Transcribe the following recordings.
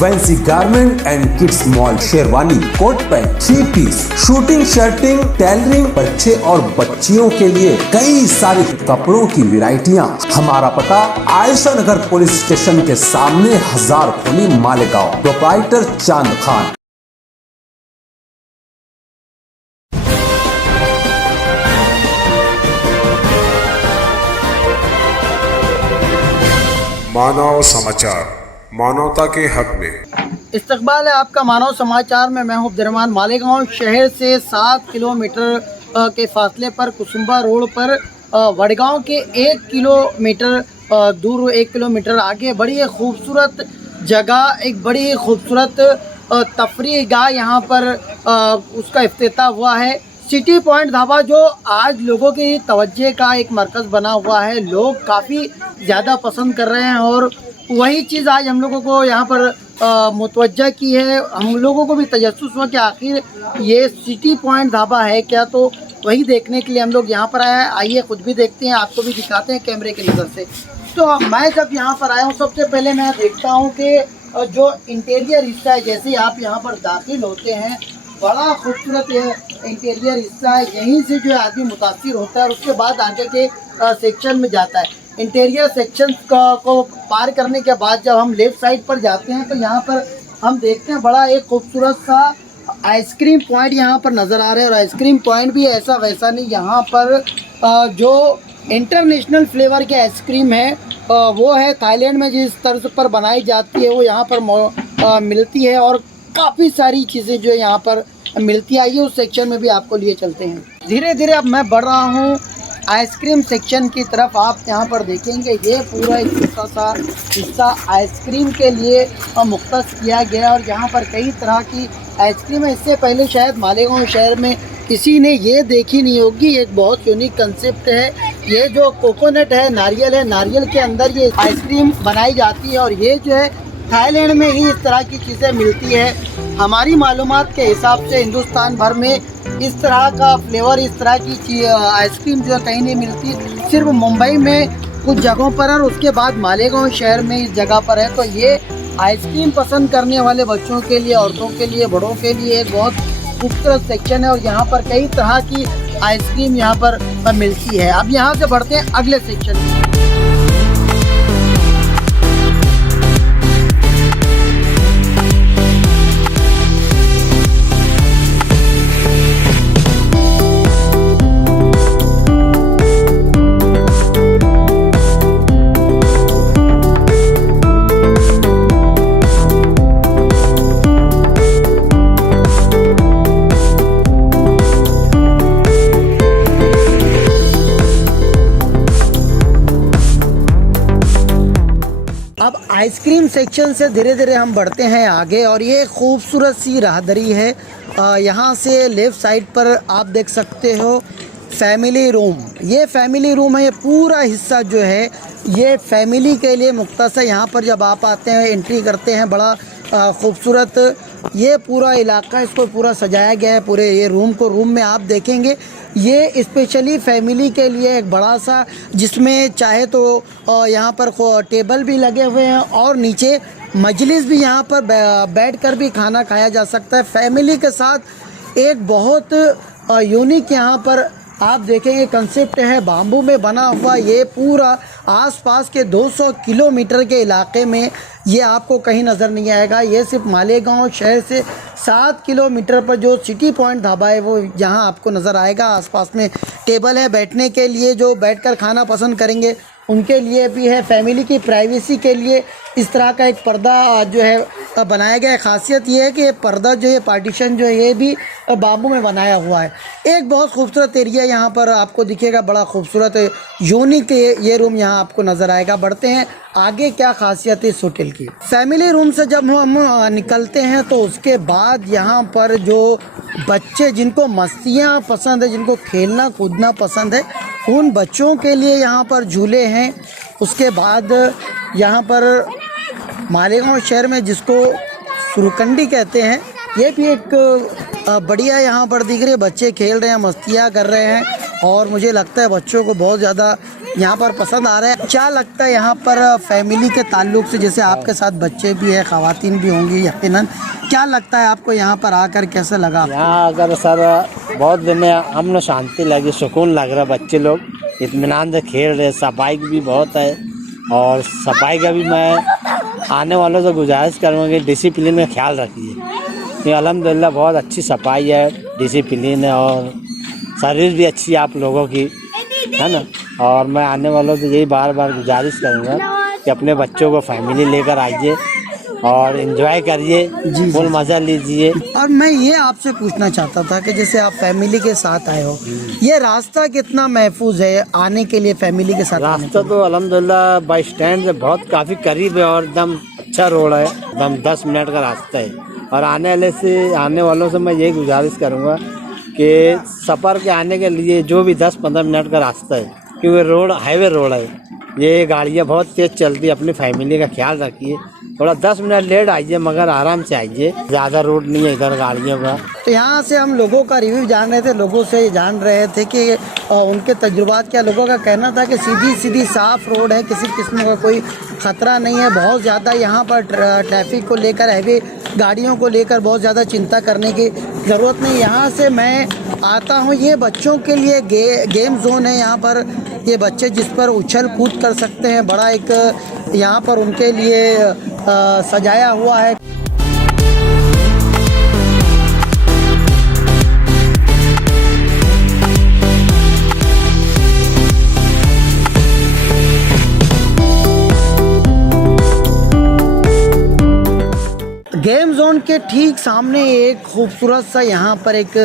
Fancy garment and kids mall, sherwani, coat pant, 3 piece, suiting, shirting, tailoring, बच्चे और बच्चियों के लिए कई सारे कपड़ों की वैरायटियां। हमारा पता आयशा नगर पुलिस स्टेशन के सामने, हजार खोली, मालेगांव। प्रोप्राइटर चांद खान। मानव समाचार, मानवता के हक में। इस्तकबाल है आपका मानव समाचार में। मैं हूं अब्दुर्रहमान। मालेगांव शहर से 7 किलोमीटर के फासले पर कुसुम्बा रोड पर वडगांव के 1 किलोमीटर दूर, 1 किलोमीटर आगे बड़ी खूबसूरत जगह, एक बड़ी खूबसूरत तफरीह गाह यहाँ पर उसका इफ्तिताह हुआ है। सिटी पॉइंट ढाबा जो आज लोगों की तवज्जो का एक मरकज़ बना हुआ है, लोग काफ़ी ज़्यादा पसंद कर रहे हैं और वही चीज़ आज हम लोगों को यहाँ पर मुतवज्जा की है। हम लोगों को भी तजस्सुस हुआ कि आखिर ये सिटी पॉइंट ढाबा है क्या, तो वही देखने के लिए हम लोग यहाँ पर आए हैं। आइए खुद भी देखते हैं, आपको भी दिखाते हैं कैमरे की नज़र से। तो मैं जब यहाँ पर आया हूँ, सबसे पहले मैं देखता हूँ कि जो इंटीरियर हिस्सा है, जैसे आप यहाँ पर दाखिल होते हैं, बड़ा खूबसूरत इंटीरियर हिस्सा है। यहीं से जो आदमी मुतासिर होता है और उसके बाद आगे के सेक्शन में जाता है। इंटीरियर सेक्शन को पार करने के बाद जब हम लेफ़्ट साइड पर जाते हैं तो यहाँ पर हम देखते हैं बड़ा एक खूबसूरत सा आइसक्रीम पॉइंट यहाँ पर नज़र आ रहा है। और आइसक्रीम पॉइंट भी ऐसा वैसा नहीं, यहाँ पर जो इंटरनेशनल फ्लेवर के आइसक्रीम है वो है थाईलैंड में जिस तर्ज पर बनाई जाती है वो यहाँ पर मिलती है। और काफ़ी सारी चीज़ें जो है यहाँ पर मिलती है। आइए उस सेक्शन में भी आपको लिए चलते हैं। धीरे धीरे अब मैं बढ़ रहा हूँ आइसक्रीम सेक्शन की तरफ। आप यहाँ पर देखेंगे ये पूरा एक छोटा सा हिस्सा आइसक्रीम के लिए मुख्तस किया गया और यहाँ पर कई तरह की आइसक्रीम है। इससे पहले शायद मालेगांव शहर में किसी ने ये देखी नहीं होगी। एक बहुत यूनिक कंसेप्ट है। ये जो कोकोनट है, नारियल के अंदर ये आइसक्रीम बनाई जाती है और ये जो है थाईलैंड में ही इस तरह की चीज़ें मिलती है। हमारी मालूमात के हिसाब से हिंदुस्तान भर में इस तरह का फ्लेवर, इस तरह की आइसक्रीम जो है कहीं नहीं मिलती, सिर्फ मुंबई में कुछ जगहों पर और उसके बाद मालेगांव शहर में इस जगह पर है। तो ये आइसक्रीम पसंद करने वाले बच्चों के लिए, औरतों के लिए, बड़ों के लिए एक बहुत खूबसूरत सेक्शन है और यहाँ पर कई तरह की आइसक्रीम यहाँ पर मिलती है। अब यहाँ से बढ़ते हैं अगले सेक्शन में। अब आइसक्रीम सेक्शन से धीरे धीरे हम बढ़ते हैं आगे और ये खूबसूरत सी राहदरी है। यहाँ से लेफ़्ट साइड पर आप देख सकते हो फैमिली रूम। ये फैमिली रूम है। ये पूरा हिस्सा जो है ये फैमिली के लिए मुख्तस है। यहाँ पर जब आप आते हैं, एंट्री करते हैं, बड़ा खूबसूरत ये पूरा इलाका, इसको पूरा सजाया गया है। पूरे ये रूम में आप देखेंगे ये स्पेशली फैमिली के लिए एक बड़ा सा, जिसमें चाहे तो यहाँ पर टेबल भी लगे हुए हैं और नीचे मजलिस भी, यहाँ पर बैठकर भी खाना खाया जा सकता है फैमिली के साथ। एक बहुत यूनिक यहाँ पर आप देखेंगे कंसेप्ट है, बाम्बू में बना हुआ। ये पूरा आसपास के 200 किलोमीटर के इलाके में ये आपको कहीं नज़र नहीं आएगा। ये सिर्फ मालेगांव शहर से 7 किलोमीटर पर जो सिटी पॉइंट ढाबा है वो यहाँ आपको नज़र आएगा। आसपास में टेबल है बैठने के लिए, जो बैठकर खाना पसंद करेंगे उनके लिए भी है। फैमिली की प्राइवेसी के लिए इस तरह का एक पर्दा जो है बनाया गया है। ख़ासियत ये है कि ये पर्दा जो है, पार्टीशन जो है, ये भी बाम्बू में बनाया हुआ है। एक बहुत खूबसूरत एरिया यहाँ पर आपको दिखेगा, बड़ा खूबसूरत यूनिक ये रूम यहाँ आपको नज़र आएगा। बढ़ते हैं आगे, क्या खासियत है इस होटल की। फैमिली रूम से जब हम निकलते हैं तो उसके बाद यहाँ पर जो बच्चे, जिनको मस्तियाँ पसंद है, जिनको खेलना कूदना पसंद है, उन बच्चों के लिए यहाँ पर झूले हैं। उसके बाद यहाँ पर मालेगांव शहर में जिसको सुरकंडी कहते हैं, ये भी एक बढ़िया यहाँ पर दिख रही है। बच्चे खेल रहे हैं, मस्तियाँ कर रहे हैं और मुझे लगता है बच्चों को बहुत ज़्यादा यहाँ पर पसंद आ रहे हैं। क्या लगता है यहाँ पर फैमिली के ताल्लुक से, जैसे आपके साथ बच्चे भी है, ख़वातीन भी होंगी यकीनन, क्या लगता है आपको यहाँ पर आकर कैसा लगा? यहाँ अगर सर बहुत दिन अमन शांति लगी, सुकून लग रहा, बच्चे लोग इत्मीनान से खेल रहे, सफाई भी बहुत है। और सफाई का भी मैं आने वालों से गुजारिश करूँगा कि डिसिप्लिन में ख्याल रखिए। अल्हम्दुलिल्लाह बहुत अच्छी सफाई है, डिसिप्लिन है और सर्विस भी अच्छी है आप लोगों की, है ना। और मैं आने वालों से यही बार बार गुजारिश करूँगा कि अपने बच्चों को फैमिली लेकर आइए और एंजॉय करिए, फुल मज़ा लीजिए। और मैं ये आपसे पूछना चाहता था कि जैसे आप फैमिली के साथ आए हो, ये रास्ता कितना महफूज है आने के लिए फैमिली के साथ? रास्ता तो अल्हम्दुलिल्लाह बस स्टैंड से बहुत काफ़ी करीब है और एकदम अच्छा रोड है, एकदम 10 मिनट का रास्ता है। और आने वालों से मैं यही गुजारिश करूँगा कि सफ़र के आने के लिए जो भी 10-15 मिनट का रास्ता है, क्योंकि रोड हाईवे रोड है, ये गाड़ियाँ बहुत तेज़ चलती है, अपनी फैमिली का ख्याल रखिए। थोड़ा 10 मिनट लेट आइए मगर आराम से आइए, ज़्यादा रोड नहीं है इधर गाड़ियों का। तो यहाँ से हम लोगों का रिव्यू जान रहे थे, लोगों से जान रहे थे कि उनके तजुर्बात क्या। लोगों का कहना था कि सीधी साफ़ रोड है, किसी किस्म का कोई ख़तरा नहीं है। बहुत ज़्यादा यहाँ पर ट्रैफिक को लेकर, हैवी गाड़ियों को लेकर बहुत ज़्यादा चिंता करने की ज़रूरत नहीं। यहाँ से मैं आता हूँ, ये बच्चों के लिए गेम जोन है यहाँ पर। ये बच्चे जिस पर उछल कूद कर सकते हैं, बड़ा एक यहाँ पर उनके लिए सजाया हुआ है। गेम जोन के ठीक सामने एक खूबसूरत सा यहाँ पर एक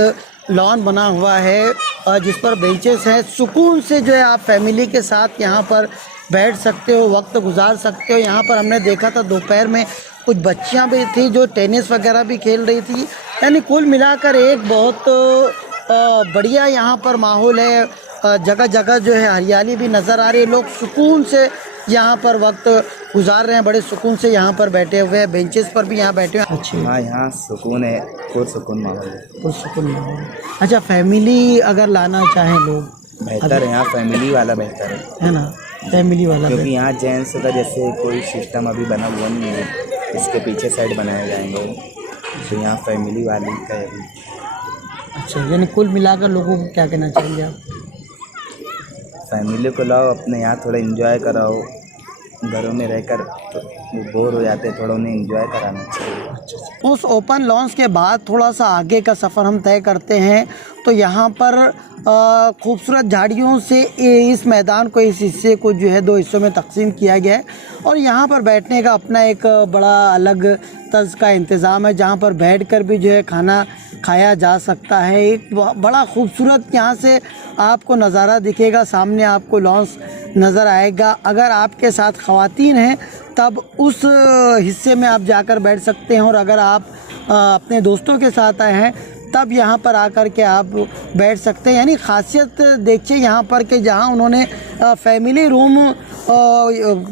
लॉन बना हुआ है, जिस पर बेंचेस हैं। सुकून से जो है आप फैमिली के साथ यहाँ पर बैठ सकते हो, वक्त गुजार सकते हो। यहाँ पर हमने देखा था दोपहर में कुछ बच्चियाँ भी थी जो टेनिस वगैरह भी खेल रही थी। यानी कुल मिलाकर एक बहुत बढ़िया यहाँ पर माहौल है। जगह जगह जो है हरियाली भी नज़र आ रही है। लोग सुकून से यहाँ पर वक्त गुजार रहे हैं, बड़े सुकून से यहाँ पर बैठे हुए हैं, बेंचेस पर भी यहाँ बैठे हुए हैं। अच्छा, हाँ यहाँ सुकून है, बहुत सुकून माहौल है, बहुत सुकून माहौल है। अच्छा, फैमिली अगर लाना चाहें लोग, बेहतर है यहाँ, फैमिली वाला बेहतर है ना, फैमिली वाला, क्योंकि यहाँ जेंट्स का जैसे कोई सिस्टम अभी बना हुआ नहीं है, इसके पीछे साइड बनाए जाएंगे, तो यहाँ फैमिली वाली का है। अच्छा, यानी कुल मिलाकर लोगों को क्या कहना चाहिए आप? फैमिली को लाओ, अपने यहाँ थोड़ा एंजॉय कराओ, घरों में रहकर तो वो बोर हो जाते हैं, थोड़ा उन्हें एंजॉय कराना चाहिए। उस ओपन लॉन्च के बाद थोड़ा सा आगे का सफ़र हम तय करते हैं, तो यहाँ पर खूबसूरत झाड़ियों से इस मैदान को, इस हिस्से को जो है 2 हिस्सों में तकसीम किया गया है। और यहाँ पर बैठने का अपना एक बड़ा अलग तर्ज का इंतज़ाम है, जहाँ पर बैठकर भी जो है खाना खाया जा सकता है। एक बड़ा खूबसूरत यहाँ से आपको नज़ारा दिखेगा, सामने आपको लॉन्च नज़र आएगा। अगर आपके साथ ख़वातीन हैं तब उस हिस्से में आप जाकर बैठ सकते हैं, और अगर आप अपने दोस्तों के साथ आए हैं तब यहाँ पर आकर के आप बैठ सकते हैं। यानी ख़ासियत देखिए यहाँ पर कि जहाँ उन्होंने फैमिली रूम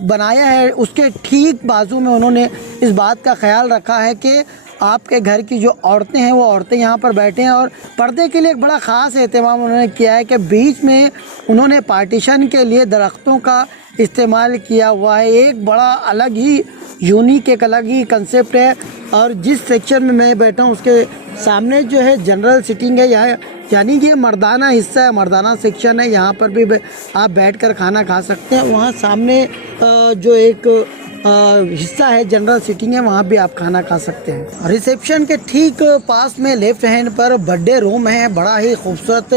बनाया है, उसके ठीक बाजू में उन्होंने इस बात का ख्याल रखा है कि आपके घर की जो औरतें हैं वो औरतें यहाँ पर बैठे हैं। और पर्दे के लिए एक बड़ा ख़ास एहतमाम उन्होंने किया है कि बीच में उन्होंने पार्टीशन के लिए दरख्तों का इस्तेमाल किया हुआ है। एक बड़ा अलग ही यूनिक, एक अलग ही कंसेप्ट है। और जिस सेक्शन में मैं बैठा हूँ उसके सामने जो है जनरल सिटिंग है, यहाँ यानी ये मर्दाना हिस्सा है, मर्दाना सेक्शन है। यहाँ पर भी आप बैठकर खाना खा सकते हैं। वहाँ सामने जो एक हिस्सा है जनरल सिटिंग है, वहाँ भी आप खाना खा सकते हैं। रिसेप्शन के ठीक पास में लेफ्ट हैंड पर बर्थडे रूम है, बड़ा ही खूबसूरत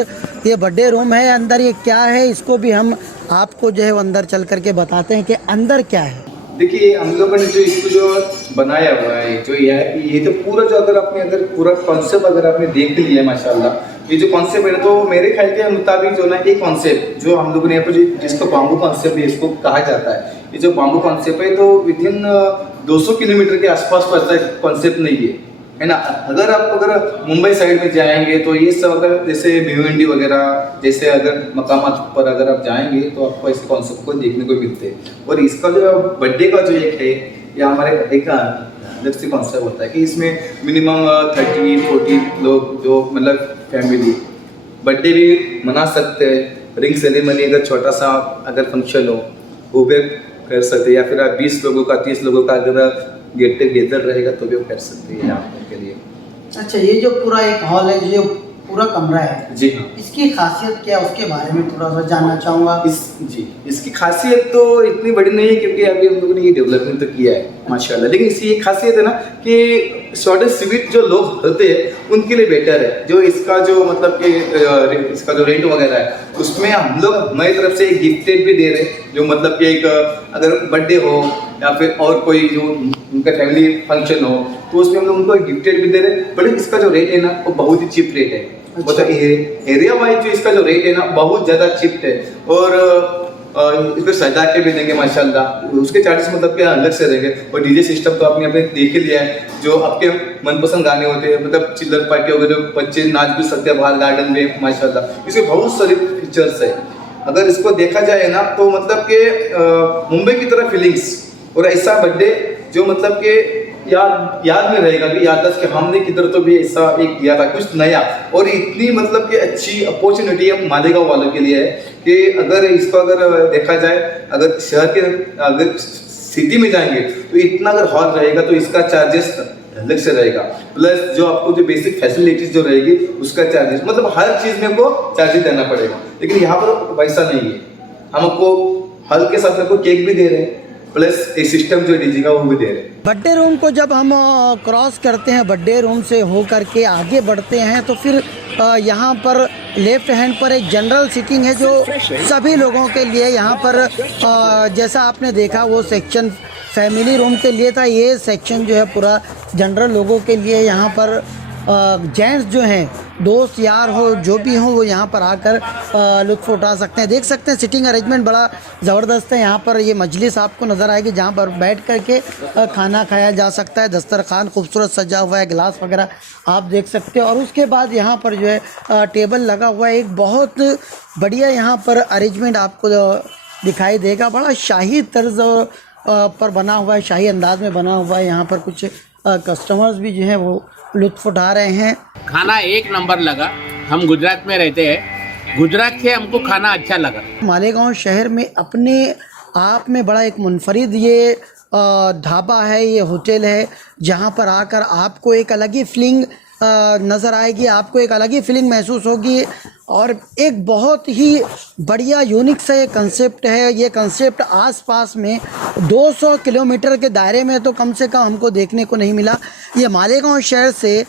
ये बर्थडे रूम है। अंदर ये क्या है इसको भी हम आपको जो है वो अंदर चल करके बताते हैं कि अंदर क्या है। देखिए, हम लोगों ने जो इसको जो बनाया हुआ है, जो ये तो पूरा जो अगर पूरा कॉन्सेप्ट अगर आपने देख लिया है माशाल्लाह, ये जो कॉन्सेप्ट है तो मेरे ख्याल के मुताबिक जो ना ये कॉन्सेप्ट जो हम लोगों ने यहाँ पर जिसको बाम्बू कॉन्सेप्ट इसको कहा जाता है, ये जो बाम्बू कॉन्सेप्ट है तो विदिन 200 किलोमीटर के आसपास पड़ता है कॉन्सेप्ट नहीं है ना। अगर मुंबई साइड में जाएंगे तो ये सब अगर जैसे भिवंडी वगैरह जैसे अगर मकामात पर अगर आप जाएंगे तो आपको ऐसे कॉन्सेप्ट को देखने को मिलते हैं। और इसका जो बर्थडे का जो एक है, या हमारे एक अलग से कॉन्सेप्ट होता है कि इसमें मिनिमम 30-40 लोग जो मतलब फैमिली बर्थडे भी मना सकते हैं। रिंग सेरेमनी अगर छोटा सा अगर फंक्शन हो वो भी कर सकते हैं, या फिर आप 20 लोगों का 30 लोगों का अगर गेट टुगेदर रहेगा तो भी कर सकते हैं आप लोग के लिए। अच्छा, ये जो पूरा एक हॉल है, जो पूरा कमरा है, जी हाँ, इसकी खासियत क्या है उसके बारे में थोड़ा सा जानना चाहूँगा। इसकी खासियत तो इतनी बड़ी नहीं है क्योंकि अभी हम लोगों ने ये डेवलपमेंट तो किया है माशाल्लाह, लेकिन इसकी एक खासियत है ना कि शॉर्ट एंड स्वीट जो लोग होते हैं उनके लिए बेटर है। जो इसका जो मतलब कि इसका जो रेंट वगैरह है उसमें हम लोग हमारी तरफ से एक गिफ्टेड भी दे रहे हैं, जो मतलब कि एक अगर बर्थडे हो या फिर और कोई जो उनका फैमिली फंक्शन हो तो उसमें हम लोग उनको गिफ्टेड भी दे रहे हैं। बट इसका जो रेट है ना वो बहुत ही चीप रेट है। अच्छा। मतलब एरिया वाइज जो इसका जो रेट है ना बहुत ज़्यादा चीप है, और इसमें सजा के भी देंगे माशाल्लाह, उसके चार्जेस मतलब क्या अलग से रहेंगे। और डीजे सिस्टम तो आपने देख ही लिया है, जो आपके मनपसंद गाने होते हैं, मतलब चिल्लर पार्टी वगैरह, बच्चे नाच भी सकते हैं बाहर गार्डन में माशाल्लाह। इसमें बहुत सारे फीचर्स है। अगर इसको देखा जाए ना तो मतलब कि मुंबई की तरह फीलिंग्स, और ऐसा बर्थडे जो मतलब कि याद में रहेगा कि याददाश्त कि हमने किधर तो भी ऐसा एक किया था कुछ नया। और इतनी मतलब कि अच्छी अपॉर्चुनिटी है मालेगांव वालों के लिए है कि अगर इसको अगर देखा जाए, अगर शहर के अगर सिटी में जाएंगे तो इतना अगर हॉल रहेगा तो इसका चार्जेस अलग से रहेगा, प्लस जो आपको जो बेसिक फैसिलिटीज जो रहेगी उसका चार्जेस, मतलब हर चीज़ में आपको चार्जेस देना पड़ेगा। लेकिन यहाँ पर वैसा नहीं है, हम आपको हॉल के साथ आपको केक भी दे रहे हैं, प्लस एक सिस्टम जो डीजे का वो भी दे रहे हैं। बर्थडे रूम को जब हम क्रॉस करते हैं, बर्थडे रूम से हो करके आगे बढ़ते हैं तो फिर यहाँ पर लेफ्ट हैंड पर एक जनरल सीटिंग है जो सभी लोगों के लिए। यहाँ पर जैसा आपने देखा वो सेक्शन फैमिली रूम के लिए था, ये सेक्शन जो है पूरा जनरल लोगों के लिए। यहाँ पर जेंट्स जो हैं, दोस्त यार हो जो भी हो, वो यहाँ पर आकर लुत्फ़ उठा सकते हैं। देख सकते हैं सिटिंग अरेंजमेंट बड़ा ज़बरदस्त है। यहाँ पर ये मजलिस आपको नज़र आएगी जहाँ पर बैठ कर के खाना खाया जा सकता है। दस्तरखान खूबसूरत सजा हुआ है, गिलास वगैरह आप देख सकते हैं। और उसके बाद यहाँ पर जो है टेबल लगा हुआ है, एक बहुत बढ़िया यहाँ पर अरेंजमेंट आपको दिखाई देगा। बड़ा शाही तर्ज पर बना हुआ है, शाही अंदाज में बना हुआ है। यहाँ पर कुछ कस्टमर्स भी जो है वो लुत्फ़ उठा रहे हैं। खाना एक नंबर लगा। हम गुजरात में रहते हैं, गुजरात से हमको खाना अच्छा लगा। मालेगांव शहर में अपने आप में बड़ा एक मुनफरिद ये ढाबा है, ये होटल है, जहाँ पर आकर आपको एक अलग ही फीलिंग नज़र आएगी, आपको एक अलग ही फीलिंग महसूस होगी। और एक बहुत ही बढ़िया यूनिक सा ये कंसेप्ट है। ये कंसेप्ट आसपास में 200 किलोमीटर के दायरे में तो कम से कम हमको देखने को नहीं मिला। ये मालेगांव शहर से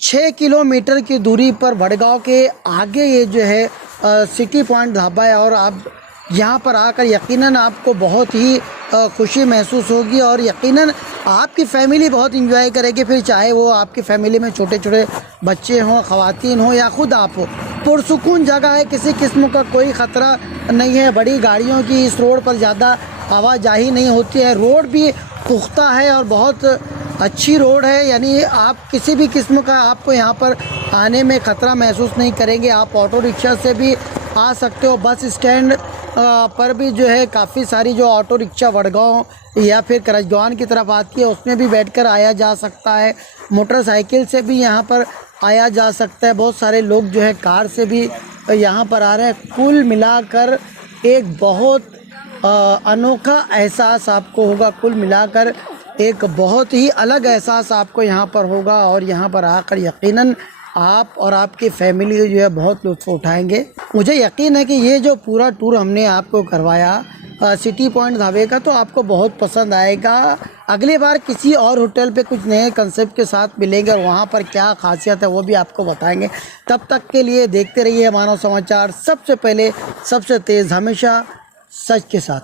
6 किलोमीटर की दूरी पर वडगांव के आगे ये जो है सिटी पॉइंट ढाबा है। और आप यहाँ पर आकर यकीनन आपको बहुत ही खुशी महसूस होगी, और यकीनन आपकी फैमिली बहुत इंजॉय करेगी। फिर चाहे वो आपकी फैमिली में छोटे छोटे बच्चे हों, ख़वातीन हों या ख़ुद आप हो। पुरसुकून जगह है, किसी किस्म का कोई ख़तरा नहीं है। बड़ी गाड़ियों की इस रोड पर ज़्यादा आवाजाही नहीं होती है। रोड भी पुख्ता है और बहुत अच्छी रोड है, यानी आप किसी भी किस्म का आपको यहाँ पर आने में ख़तरा महसूस नहीं करेंगे। आप ऑटो रिक्शा से भी आ सकते हो। बस स्टैंड पर भी जो है काफ़ी सारी जो ऑटो रिक्शा वडगांव या फिर करजगवान की तरफ आती है उसमें भी बैठकर आया जा सकता है। मोटरसाइकिल से भी यहाँ पर आया जा सकता है। बहुत सारे लोग जो है कार से भी यहाँ पर आ रहे हैं। कुल मिलाकर एक बहुत अनोखा एहसास आपको होगा। कुल मिलाकर एक बहुत ही अलग एहसास आपको यहाँ पर होगा, और यहाँ पर आकर यकीनन आप और आपकी फैमिली जो है बहुत लुत्फ़ उठाएंगे। मुझे यकीन है कि ये जो पूरा टूर हमने आपको करवाया सिटी पॉइंट ढाबे का, तो आपको बहुत पसंद आएगा। अगली बार किसी और होटल पे कुछ नए कंसेप्ट के साथ मिलेंगे और वहाँ पर क्या खासियत है वो भी आपको बताएंगे। तब तक के लिए देखते रहिए मानव समाचार, सबसे पहले सबसे तेज़, हमेशा सच के साथ।